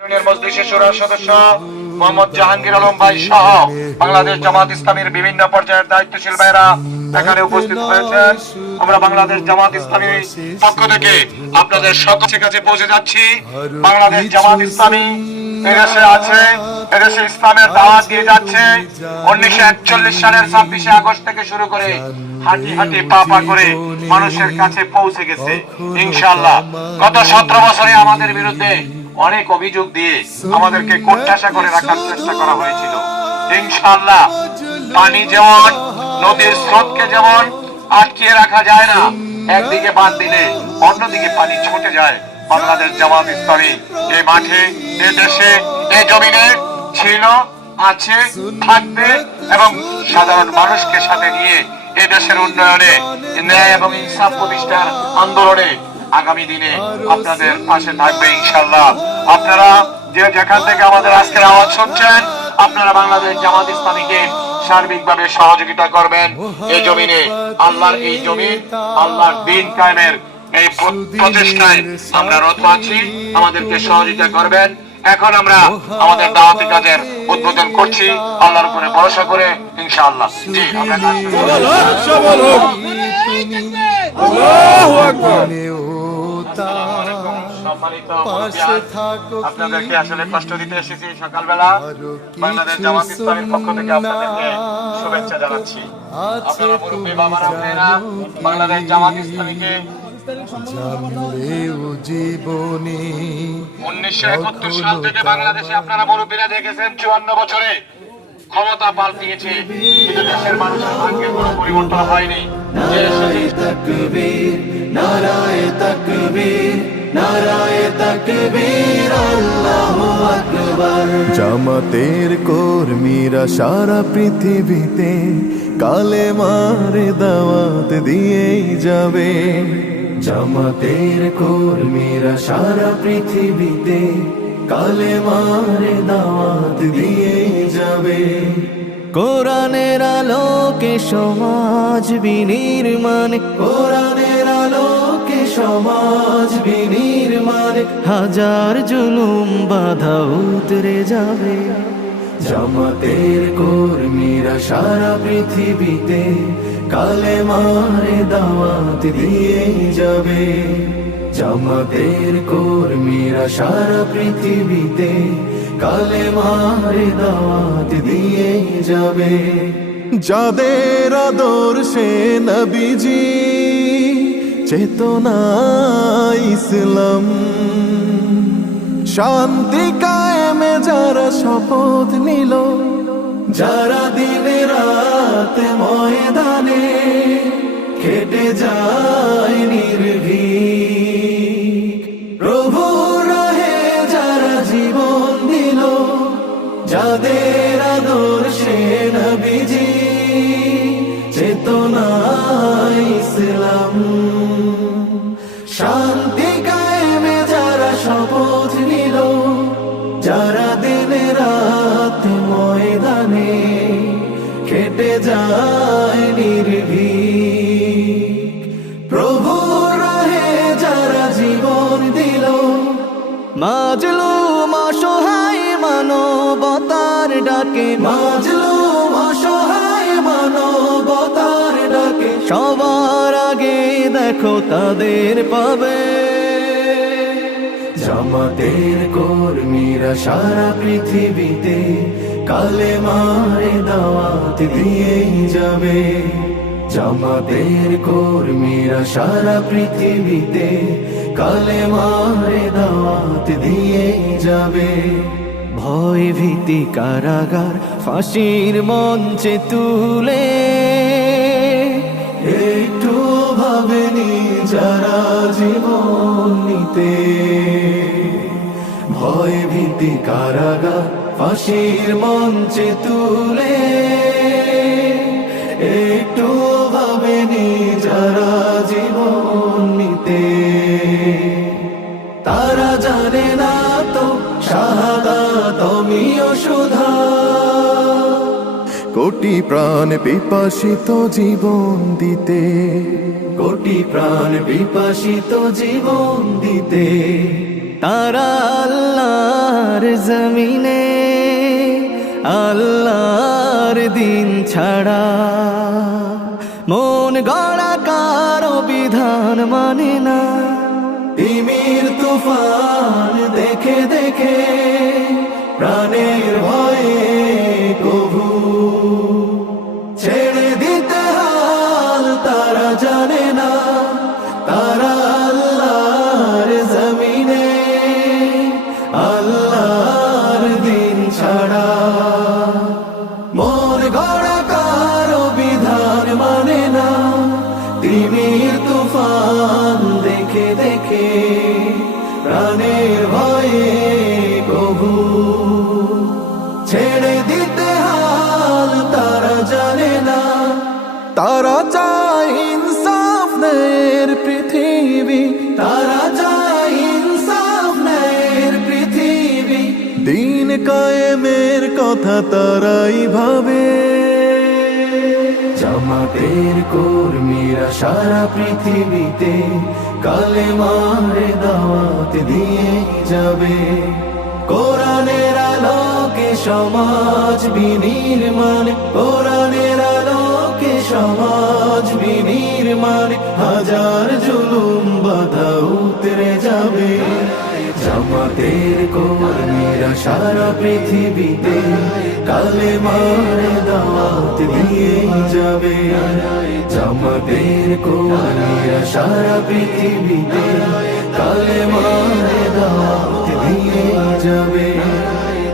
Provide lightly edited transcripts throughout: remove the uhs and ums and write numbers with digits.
মজলিসের শুরার সদস্য মোহাম্মদ জাহাঙ্গীর আলম ভাই সহ বাংলাদেশ জামাত ইসলামীর বিভিন্ন পর্যায়ের দায়িত্বশীল ভাইরা এখানে উপস্থিত হয়েছেন। আমরা বাংলাদেশ জামাত ইসলামীর পক্ষ থেকে আপনাদের সকলের কাছে পৌঁছে যাচ্ছি। বাংলাদেশ জামাত ইসলামী এদেশে আছে, এদেশে ইসলামের দাওয়াত দিয়ে যাচ্ছে। 1941 সালের 26শে আগস্ট থেকে শুরু করে হাঁটি হাঁটি পা পা করে মানুষের কাছে পৌঁছে গেছে ইনশাআল্লাহ। গত 17 বছরে আমাদের বিরুদ্ধে অনেক অভিযোগ দিয়ে আমাদেরকে কোণঠাসা করে রাখার চেষ্টা করা হয়েছিল। ইনশাআল্লাহ পানি যেমন নদীর স্রোতকে যেমন আটকিয়ে রাখা যায় না, একদিকে বাঁধ দিলে অন্যদিকে পানি ছুটে যায়। বাংলাদেশ জামাত ইসলামী এই মাঠে, এই দেশে, এই জমিনে ছিল, আছে, থাকবে এবং সাধারণ মানুষকে সাথে নিয়ে এই দেশের উন্নয়নে, ন্যায় এবং ইনসাফ প্রতিষ্ঠার আন্দোলনে আগামী দিনে আপনাদের পাশে থাকবে ইনশাআল্লাহ। আপনারা যে যেখান থেকে আমাদের আজকের আওয়াজ শুনছেন, আপনারা বাংলাদেশ জামাত ইসলামীকে সার্বিকভাবে সহযোগিতা করবেন। এই জমিনে আল্লাহর এই জমিন, আল্লাহর দ্বীন কায়েমের এই প্রচেষ্টায় আমরা রত আছি, আমাদেরকে সহযোগিতা করবেন। এখন আমরা আমাদের দাওয়াতি কাজের উদ্বোধন করছি আল্লাহর উপরে ভরসা করে ইনশাআল্লাহ। জি, আমরা আপনাদেরকে আসলে কষ্ট দিতে এসেছি সকালবেলা। বাংলাদেশ জামাত ইসলামীর পক্ষ থেকে আপনাদেরকে শুভেচ্ছা জানাচ্ছি। আপনারা মুরব্বী বাবারা ভাইয়েরা বাংলাদেশ জামাত ইসলামীকে 1971 সাল থেকে বাংলাদেশে আপনারা মুরব্বীরা দেখেছেন 54 বছরে ক্ষমতা পাল্টিয়েছে, কিন্তু দেশের মানুষের ভাগ্যের কোনো পরিবর্তন হয়নি। নারায়ে তাকবীর, নারায়ে তাকবীর, নারায়ে তাকবীর, আল্লাহু আকবার। জামাতের কর্মীরা সারা পৃথিবীতে কালেমার দাওয়াত দিয়েই যাবে। জামাতের কর্মীরা সারা পৃথিবীতে কালেমার দাওয়াত দিয়েই যাবে। কোরআনের আলোকে সমাজ বিনির্মাণ, কোরআনের আলোকে সমাজ বিনির্মাণ, হাজার জুলুম বাধা উতরে যাবে। জামাতের কর্মীরা সারা পৃথিবীতে কালেমার দাওয়াত দিয়েই যাবে। জামাতের কর্মীরা সারা পৃথিবীতে কালেমার দাওয়াত দিয়েই যাবে। যাদের আদর্শে নবীজি চেতনা ইসলাম, শান্তি কায়েমে যারা শপথ নিল, যারা দিনে রাত ময়দানে খেটে যায় নির্ভীক, প্রভু রাহে যারা জীবন দিল, যাদের আদর্শে নবীজি চেতনা ইসলাম, শান্তি কায়েমে যারা শপথ নিল, যারা দিনে রাত ময়দানে খেটে যায় নির্ভীক, প্রভু রাহে যারা জীবন দিল, মাজলুম অসহায় মানবতার ডাকে, মাজলুম অসহায় মানবতার ডাকে, সবার আগে দেখো তাদের পাবে। জামাতের কর্মীরা সারা পৃথিবীতে কালেমার দাওয়াত দিয়েই যাবে। জামাতের কর্মীরা সারা পৃথিবীতে কালেমার দাওয়াত দিয়েই যাবে। ভয় ভীতি কারাগার ফাঁসির মঞ্চে তুলে একটু ভাবেনি যারা জীবন নিতে। ভয় ভীতি কারাগার ফাঁসির মঞ্চে তুলে একটু ভাবেনি যারা জীবন নিতে। তারা জানে না তো শাহাদাত আমিও সুধা, কোটি প্রাণ পিপাসিত জীবন দিতে, কোটি প্রাণ বিপাসিত জীবন দিতে। তারা আল্লাহর জমিনে আল্লাহর দিন ছাড়া মন গড়া কারো বিধান মানে না। তিমির তুফান দেখে দেখে প্রাণের ভয়ে কভু ছেড়ে দিতে হাল তারা জানে না। তারা আল্লাহর জমিনে আল্লাহর দিন ছাড়া মন গড়া কারো বিধান মানে না। তিমির তুফান দেখে দেখে প্রাণের ভয়ে কভু ছেড়ে দিতে হাল তারা জানে না। তারা চায় ইনসাফ ন্যায়ের পৃথিবী, তারা চায় ইনসাফ ন্যায়ের পৃথিবী। দিন কায়েমের কথা তারাই ভাবে। জামাতের কর্মীরা সারা পৃথিবীতে কালেমার দাওয়াত দিয়ে যাবে। কোরআনের আলোকে সমাজ বিনির্মাণ, কোরআনের আলোকে সমাজ বিনির্মাণ। হাজার জুলুম বাধা উতরে যাবে। জামাতের কর্মীরা সারা পৃথিবীতে কালেমার দাওয়াত দিয়ে যাবে। জামাতের কর্মীরা সারা পৃথিবীতে কালেমার দাওয়াত দিয়ে যাবে।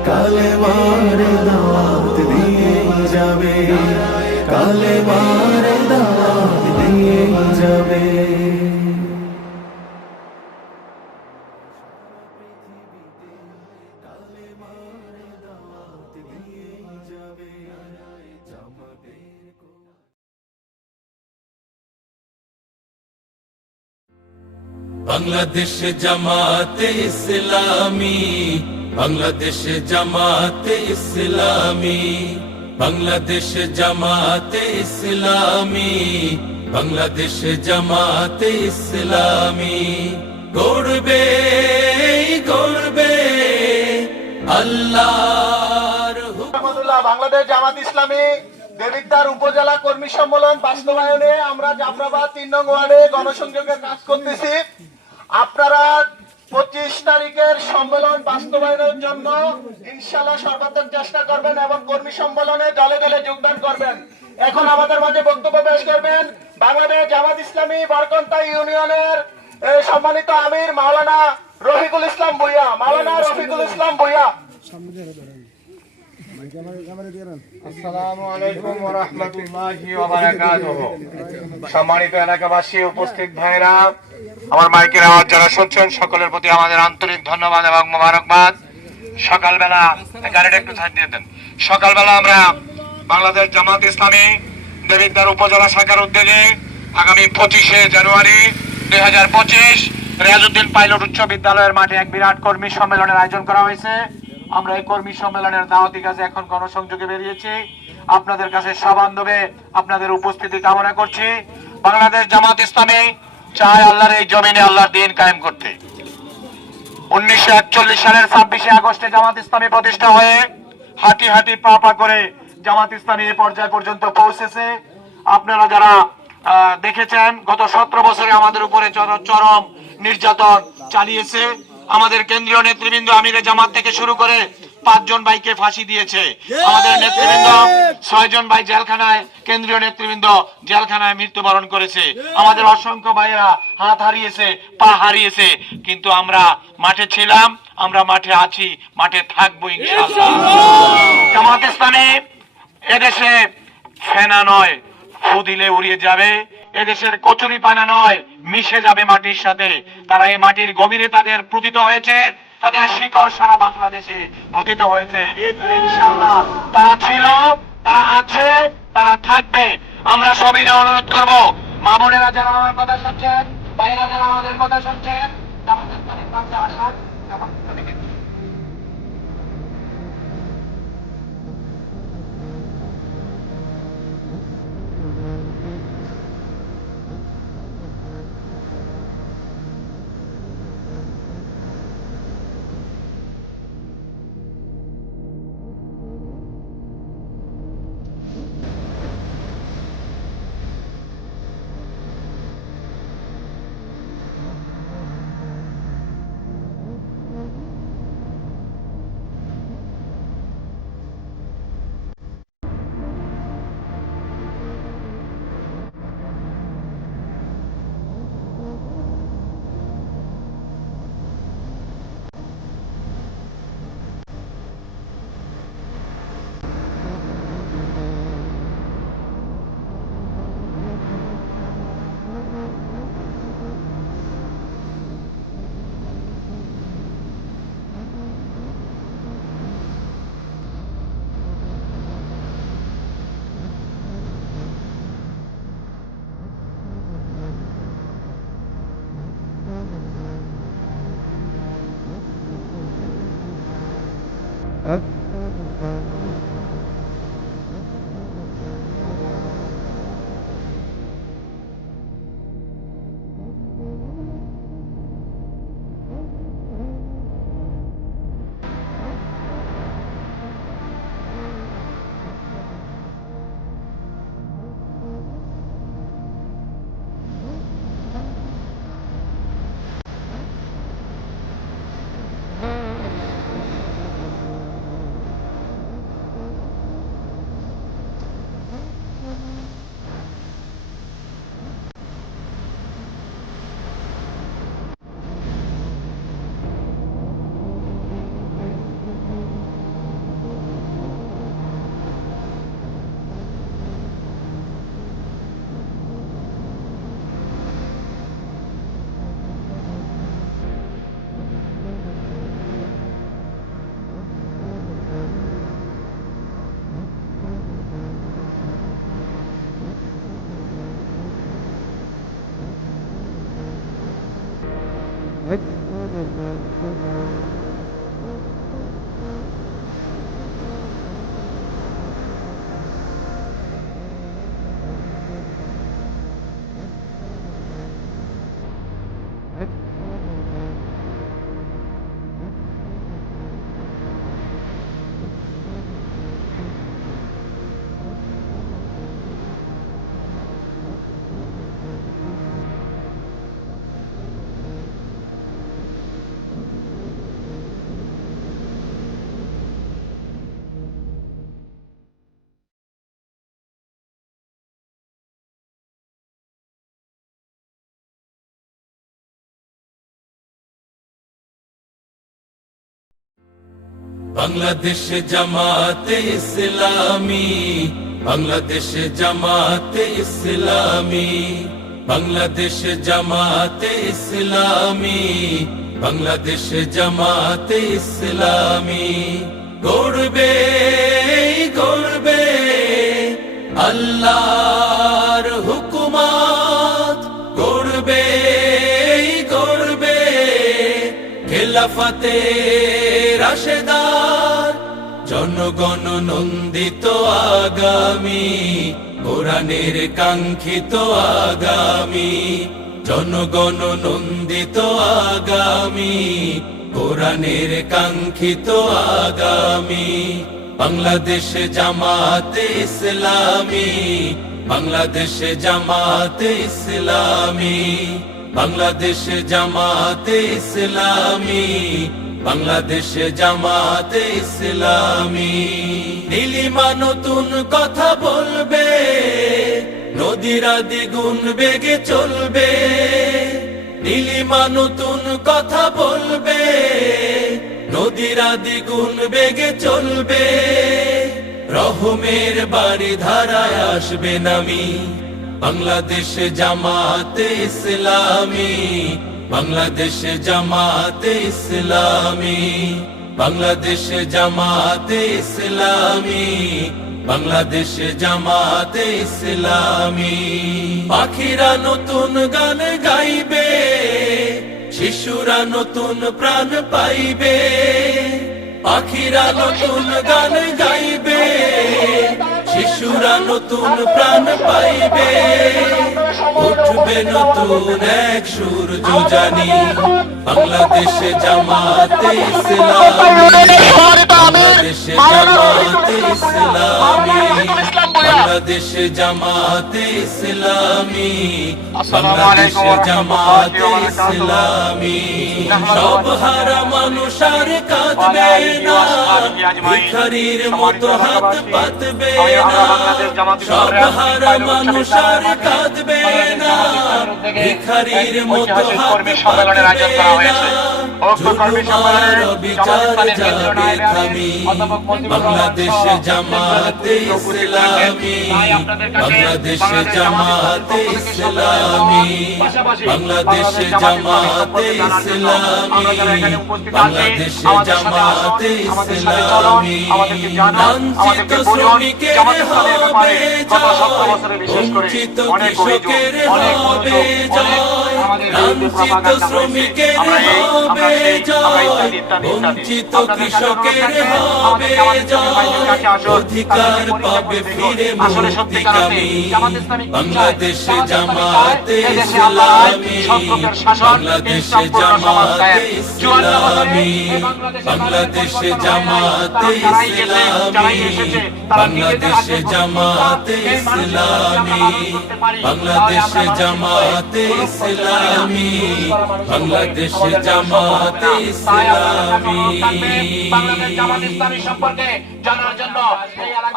কালেমার দাওয়াত দিয়ে যাবে। কালেমার দাওয়াত দিয়ে যাবে। বাংলাদেশ জামাতে ইসলামী, বাংলাদেশ জামাতে ইসলামী, বাংলাদেশ জামাতে ইসলামী, বাংলাদেশ জামাতে ইসলামী। গড়বে গড়বে আল্লাহর রহমতুল্লাহ। বাংলাদেশ জামাত ইসলামী দেবিদ্বার উপজেলা কর্মী সম্মেলন বাস্তবায়নে আমরা জাফরাবাদ 3 নং ওয়ার্ডে গণসংযোগের কাজ করতেছি। আপনারা 25 তারিখের সম্মেলন বাস্তবায়নের জন্য ইনশাআল্লাহ সর্বাত্মক চেষ্টা করবেন এবং কর্মী সম্মেলনে দলে দলে যোগদান করবেন। এখন আমাদের মাঝে বক্তব্য পেশ করবেন বাংলাদেশ জামাত ইসলামী বরকন্তা ইউনিয়নের সম্মানিত আমির মাওলানা রফিকুল ইসলাম ভূঁইয়া। মাওলানা রফিকুল ইসলাম ভূঁইয়া। আসসালামু আলাইকুম ওয়া রাহমাতুল্লাহি ওয়া বারাকাতুহু। সম্মানিত এলাকাবাসী, উপস্থিত ভাইরা, আমার মাইকের আওয়াজ যারা শুনছেন সকলের প্রতি আমাদের আন্তরিক ধন্যবাদ এবং মোবারকবাদ। সকালবেলা গাড়িটা একটু ছাড় দিয়ে দেন। সকালবেলা আমরা বাংলাদেশ জামাত ইসলামী দেবিদ্বার উপজেলা শাখার উদ্যোগে আগামী 25শে জানুয়ারি 2025 রিয়াজউদ্দিন পাইলট উচ্চ বিদ্যালয়ের মাঠে এক বিরাট কর্মী সম্মেলনের আয়োজন করা হয়েছে। আমরা এই কর্মী সম্মেলনের দাওয়াতি কাজে এখন গণসংযোগে বেরিয়েছি। আপনাদের কাছে সবান্ধবে আপনাদের উপস্থিতি কামনা করছি। বাংলাদেশ জামাত ইসলামী চায় আল্লাহর এই জমিনে আল্লাহর দ্বীন কায়েম করতে। 1941 সালের 26শে আগস্টে জামাত ইসলামী প্রতিষ্ঠা হয়ে হাঁটি হাঁটি পা পা করে জামাত ইসলামী এই পর্যায় পর্যন্ত পৌঁছেছে। আপনারা যারা দেখেছেন গত 17 বছরে আমাদের উপরে চরম নির্যাতন চালিয়েছে। আমাদের কেন্দ্রীয় নেতৃবৃন্দ আমিরে জামাত থেকে শুরু করে 5 জন ভাইকে ফাঁসি দিয়েছে। আমাদের নেতৃবৃন্দ 6 জন ভাই জেলখানায়, কেন্দ্রীয় নেতৃবৃন্দ জেলখানায় মৃত্যুবরণ করেছে। আমাদের অসংখ্য ভাইয়েরা হাত হারিয়েছে, পা হারিয়েছে, কিন্তু আমরা মাঠে ছিলাম, আমরা মাঠে আছি, মাঠে থাকবো ইনশাআল্লাহ। জামাত ইসলামী এদেশে ফেনা নয়, ফু দিলে উড়িয়ে যাবে। এদেশের কচুরি পানা নয়, মিশে যাবে মাটির সাথে। তারা এই মাটির গভীরে তাদের প্রতীত হয়েছে, তাদের শিকড় সারা বাংলাদেশে পতিত হয়েছে। ইনশাআল্লাহ তারা ছিল, তারা আছে, তারা থাকবে। আমরা সবাই অনুরোধ করবো, মা বোনেরা যারা আমার কথা শুনছেন, ভাইয়েরা যারা আমাদের কথা শুনছেন, জামাতের পাশে আসার বাংলাদেশ জামাতে ইসলামী, বাংলাদেশ জামাতে ইসলামী, বাংলাদেশ জামাতে ইসলামী, বাংলাদেশ জামাতে ইসলামী। গড়বে গড়বে আল্লাহর হুকুমত, গড়বে গড়বে খেলাফতে রাশেদার, জনগণ নন্দিত আগামী, কোরআনের কাঙ্ক্ষিত আগামী, জনগণ নন্দিত আগামী, কোরআনের কাঙ্ক্ষিত আগামী। বাংলাদেশ জামাতে ইসলামী, বাংলাদেশ জামাতে ইসলামী, বাংলাদেশ জামাতে ইসলামী, বাংলাদেশ জামাতে ইসলামী। নীলিমা নতুন কথা বলবে, নদীরা দ্বিগুণ বেগে চলবে। নীলিমা নতুন কথা বলবে, নদীরা দ্বিগুণ বেগে চলবে। রহমের বাড়ি ধারায় আসবে নামি, বাংলাদেশ জামাতে ইসলামী, বাংলাদেশ জামাতে ইসলামী, বাংলাদেশ জামাতে ইসলামী, বাংলাদেশ জামাতে ইসলামী। পাখিরা নতুন গান গাইবে, শিশুরা নতুন প্রাণ পাইবে। পাখিরা নতুন গান গাইবে, শিশুরা নতুন প্রাণ পাইবে। উঠবে নতুন এক সূর্য জানি, বাংলাদেশ জামাতে ইসলামী, বাংলাদেশ জামাতে ইসলামী, বাংলাদেশ জামাতে ইসলামী, বাংলাদেশ জামাতে ইসলামী। সব হারা মানুষ আর কাঁদবে না, ভিখারির মতো হাত পাতবে না। সব হারা মানুষ আর কাঁদবে না, ভিখারির মতো হাত পাতবে না। জুলুমার বিচার যাবে থামি, বাংলাদেশ জামাতে ইসলামী, বাংলাদেশ জামাতে ইসলামী, বাংলাদেশ জামাতে ইসলামী, বাংলাদেশ জামাতে ইসলামী। লাঞ্ছিত শ্রমিকের হবে জয়, বঞ্চিত কৃষকের হবে জয়। লাঞ্ছিত শ্রমিকের হবে জয়, বঞ্চিত কৃষকের হবে জয়, অধিকার পাবে ফিরে মুক্তিকামী। বাংলাদেশে জামাতে ইসলামী, বাংলাদেশে জামাতে ইসলামী, বাংলাদেশে জামাতে ইসলামী, বাংলাদেশে জামাতে ইসলামী, বাংলাদেশে জামাতে ইসলামী, বাংলাদেশে জামাতে ইসলামী। বাংলাদেশ জামাত ইসলামী সম্পর্কে জানার জন্য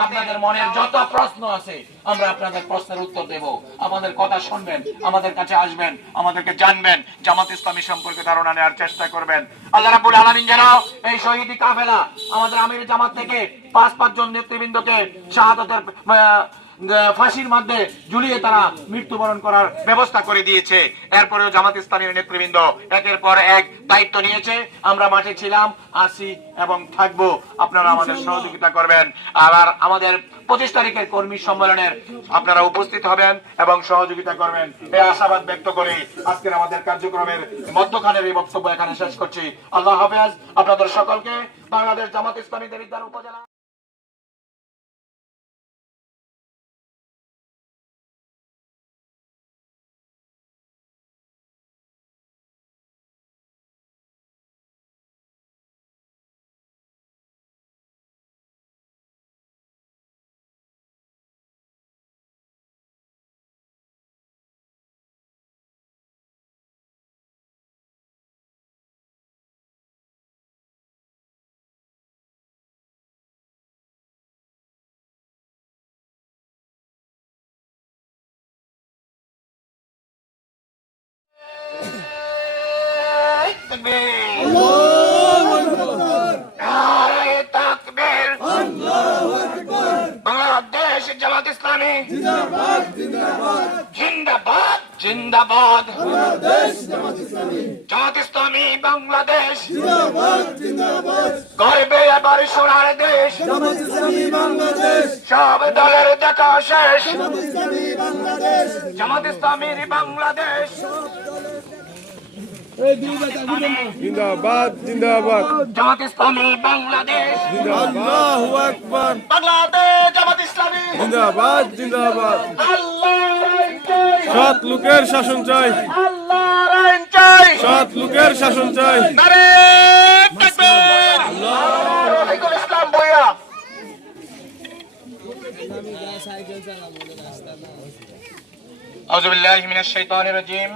আপনাদের মনের যত প্রশ্ন আছে আমরা আপনাদের প্রশ্নের উত্তর দেব। আমাদের কথা শুনবেন, আমাদের কাছে আসবেন, আমাদেরকে জানবেন, জামাত ইসলামী সম্পর্কে ধারণা নেওয়ার চেষ্টা করবেন। আল্লাহ রাব্বুল আলামিন যেন এই শহীদি কাফেলা আমাদের আমির জামাত থেকে 5 জন নেতৃবৃন্দকে শাহাদাতের ফাঁসির মধ্যে ঝুলিয়ে তারা মৃত্যুবরণ করার ব্যবস্থা করে দিয়েছে। এরপরেও জামাত ইসলামীর নেতৃবৃন্দ একের পর এক দায়িত্ব নিয়েছে। আমরা মাঠে ছিলাম, আছি এবং থাকবো। আপনারা আমাদের সহযোগিতা করবেন। আবার আমাদের 25 তারিখের কর্মী সম্মেলনের আপনারা উপস্থিত হবেন এবং সহযোগিতা করবেন, এই আশাবাদ ব্যক্ত করে আজকের আমাদের কার্যক্রমের মধ্যখানের এই বক্তব্য এখানে শেষ করছি। আল্লাহ হাফেজ আপনাদের সকলকে। বাংলাদেশ জামাত ইসলামী দেবিদ্বার উপজেলা বাংলাদেশ জামাত ইসলামী জিন্দাবাদ জিন্দাবাদ, জামাত ইসলামী বাংলাদেশ গর্বে এবার সোনার দেশ, সব দলের দেখা শেষ, জামাত ইসলামীর বাংলাদেশ জিন্দাবাদ জিন্দাবাদ, জামাত ইসলামী বাংলাদেশ, আল্লাহু আকবার, বাংলাদেশ জামাত ইসলামী জিন্দাবাদ জিন্দাবাদ। আল্লাহর আইন চাই, সৎ লোকের শাসন চাই, আল্লাহর আইন চাই, সৎ লোকের শাসন চাই। নারে তাকবীর, রফিকুল ইসলাম ভূঁইয়া। আউযু বিল্লাহি মিনাশ শাইতানির রাজীম।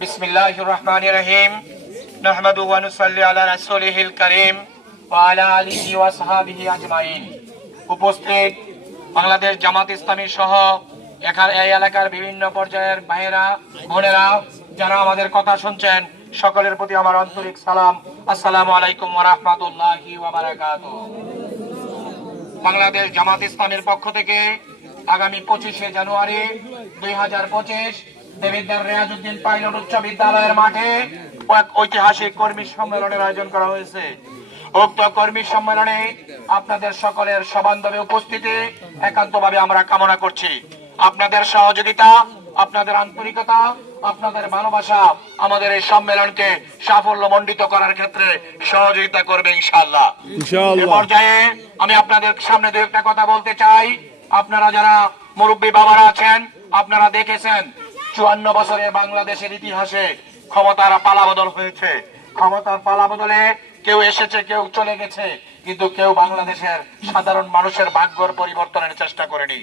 বিসমিল্লাহির রহমানির রহিম। নাহমাদু ওয়া নুসাল্লি আলা রাসূলিহিল কারীম ওয়া আলা আলিহি ওয়া সাহবিহি আজমাইন। উপস্থিত বাংলাদেশ জামাত ইসলামী সহ এই এলাকার বিভিন্ন পর্যায়ের ভাইয়েরা বোনেরা যারা আমাদের কথা শুনছেন, সকলের প্রতি আমার আন্তরিক সালাম। আসসালামু আলাইকুম ওয়া রাহমাতুল্লাহি ওয়া বারাকাতুহু। বাংলাদেশ জামাত ইসলামীর পক্ষ থেকে আগামী 25শে জানুয়ারি 2025 দেবিদ্বার রিয়াজউদ্দিন পাইলট উচ্চ বিদ্যালয়ের মাঠে এক ঐতিহাসিক কর্মী সম্মেলনের আয়োজন করা হয়েছে। উক্ত কর্মী সম্মেলনে আপনাদের সকলের সবান্ধবে উপস্থিতি একান্তভাবে আমরা কামনা করছি। আপনাদের সহযোগিতা, আপনাদের আন্তরিকতা, আপনাদের ভালোবাসা আমাদের এই সম্মেলনকে সাফল্যমণ্ডিত করার ক্ষেত্রে সহযোগিতা করবে ইনশাআল্লাহ। এই পর্যায়ে আমি আপনাদের সামনে দু একটা কথা বলতে চাই। আপনারা যারা মুরব্বী বাবারা আছেন, আপনারা দেখেছেন 54 বছরের বাংলাদেশের ইতিহাসে ক্ষমতার পালাবদল হয়েছে। ক্ষমতার পালাবদলে কেউ এসেছে, কেউ চলে গেছে, কিন্তু কেউ বাংলাদেশের সাধারণ মানুষের ভাগ্যের পরিবর্তনের চেষ্টা করেনি।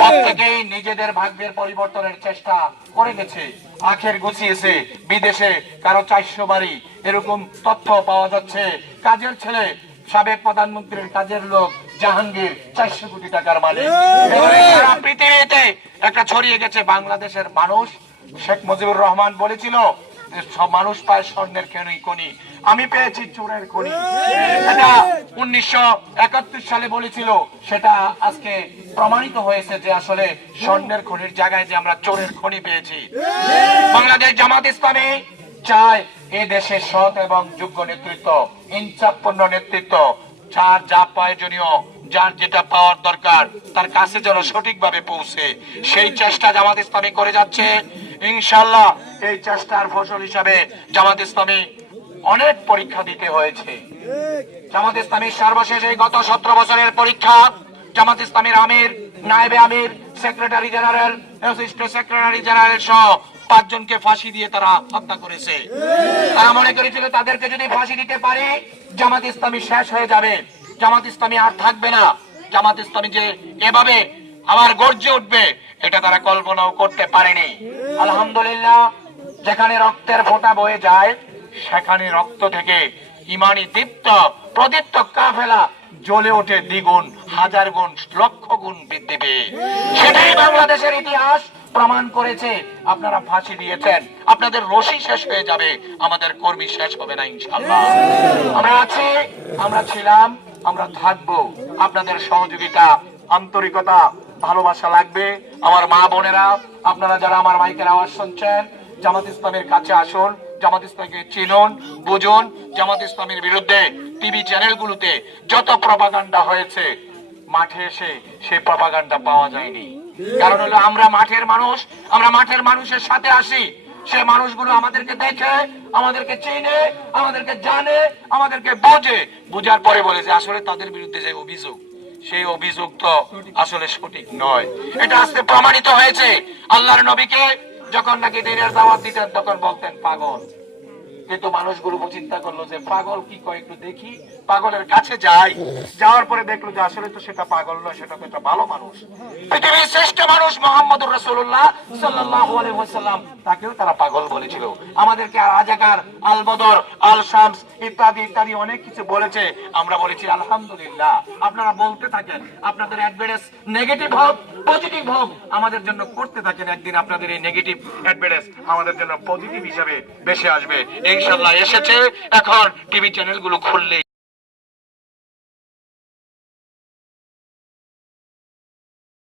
প্রত্যেকেই নিজেদের ভাগ্যের পরিবর্তনের চেষ্টা করে গেছে, আখের গুছিয়েছে। বিদেশে কারো 400 বাড়ি, এরকম তথ্য পাওয়া যাচ্ছে। কাজের ছেলে, সাবেক প্রধানমন্ত্রীর কাজের লোক জাহাঙ্গীর 400 কোটি টাকার মালিক। সারা পৃথিবীতে একটা ছড়িয়ে গেছে বাংলাদেশের মানুষ। শেখ মুজিবুর রহমান বলেছিল সব মানুষ পায় স্বর্ণের খনি, আমি পেয়েছি চোরের খনি। এটা 1971 সালে বলেছিল, সেটা আজকে প্রমাণিত হয়েছে যে আসলে স্বর্ণের খনির জায়গায় যে আমরা চোরের খনি পেয়েছি। বাংলাদেশ জামাত ইসলামী চায় এই দেশের সৎ এবং যোগ্য নেতৃত্ব, ইনসাফপূর্ণ নেতৃত্ব, যার যা প্রয়োজনীয়, যার যেটা পাওয়ার দরকার তার কাছে যেন সঠিকভাবে পৌঁছে, সেই চেষ্টা জামাত ইসলামী করে যাচ্ছে। ইনশাআল্লাহ এই চেষ্টার ফসল হিসাবে জামাত ইসলামী অনেক পরীক্ষা দিতে হয়েছে। জামাত ইসলামীর সর্বশেষ এই গত 17 বছরের পরীক্ষা, জামাত ইসলামীর আমির, নায়েবে আমির, secretary general, assistant secretary general সহ 5 জনকে ফাঁসি দিয়ে তারা হত্যা করেছে। তারা মনে করেছিল তাদেরকে যদি ফাঁসি দিতে পারি জামাত ইসলামী শেষ হয়ে যাবে, জামাত ইসলামী আর থাকবে না। জামাত ইসলামী যে এভাবে আবার গর্জে উঠবে এটা তারা কল্পনাও করতে পারেনি। আলহামদুলিল্লাহ, যেখানে রক্তের ফোঁটা বয়ে যায় সেখানে রক্ত থেকে ইমানি দীপ্ত প্রদীপ্ত কাফেলা জ্বলে ওঠে দ্বিগুণ, হাজার গুণ, লক্ষ গুণ বৃদ্ধি পেয়ে। সেটাই বাংলাদেশের ইতিহাস প্রমাণ করেছে। আপনারা ফাঁসি দিয়েছেন, আপনাদের রশি শেষ হয়ে যাবে, আমাদের কর্মী শেষ হবে না ইনশাআল্লাহ। আমরা আছি, আমরা ছিলাম, আমরা থাকবো। আপনাদের সহযোগিতা, আন্তরিকতা, ভালোবাসা লাগবে। আমার মা বোনেরা, আপনারা যারা আমার মাইকের আওয়াজ শুনছেন, জামাত ইসলামের কাছে আসুন, জামাত ইসলামকে চিনুন, বুঝুন। জামাত ইসলামের বিরুদ্ধে টিভি চ্যানেলগুলোতে যত প্রপাগান্ডা হয়েছে, মাঠে এসে সেই প্রপাগান্ডা পাওয়া যায়নি। কারণ হলো আমরা মাঠের মানুষ, আমরা মাঠের মানুষের সাথে আসি। সে মানুষগুলো আমাদেরকে দেখে, আমাদেরকে চিনে, আমাদেরকে জানে, আমাদেরকে বোঝে। বোঝার পরে বলে যে আসলে তাদের বিরুদ্ধে যে অভিযোগ, সেই অভিযোগ তো আসলে সঠিক নয়। এটা আজকে প্রমাণিত হয়েছে। আল্লাহর নবীকে যখন নাকি দিনের দাওয়াত দিতেন তখন বলতেন পাগল, কিন্তু মানুষগুলো চিন্তা করলো যে পাগল কি কয় একটু দেখি, পাগলের কাছে যাই। যাওয়ার পরে দেখলো যে আসলে তো সেটা পাগল নয়, সেটা তো একটা ভালো মানুষ, পৃথিবীর শ্রেষ্ঠ মানুষ মুহাম্মদুর রাসূলুল্লাহ সাল্লাল্লাহু আলাইহি ওয়াসাল্লাম, তাকেও তারা পাগল বলেছিল। আমাদেরকে রাজাকার, আল বদর, আল শামস ইত্যাদি ইত্যাদি অনেক কিছু বলেছে। আমরা বলেছি আলহামদুলিল্লাহ। আপনারা বলতে থাকেন, আপনাদের অ্যাডভার্টাইজ নেগেটিভ হোক পজিটিভ হোক আমাদের জন্য করতে থাকেন। একদিন আপনাদের এই নেগেটিভ অ্যাডভার্টাইজ আমাদের জন্য পজিটিভ হিসেবে বেশি আসবে ইনশাআল্লাহ। এসেছে, এখন টিভি চ্যানেলগুলো খুললে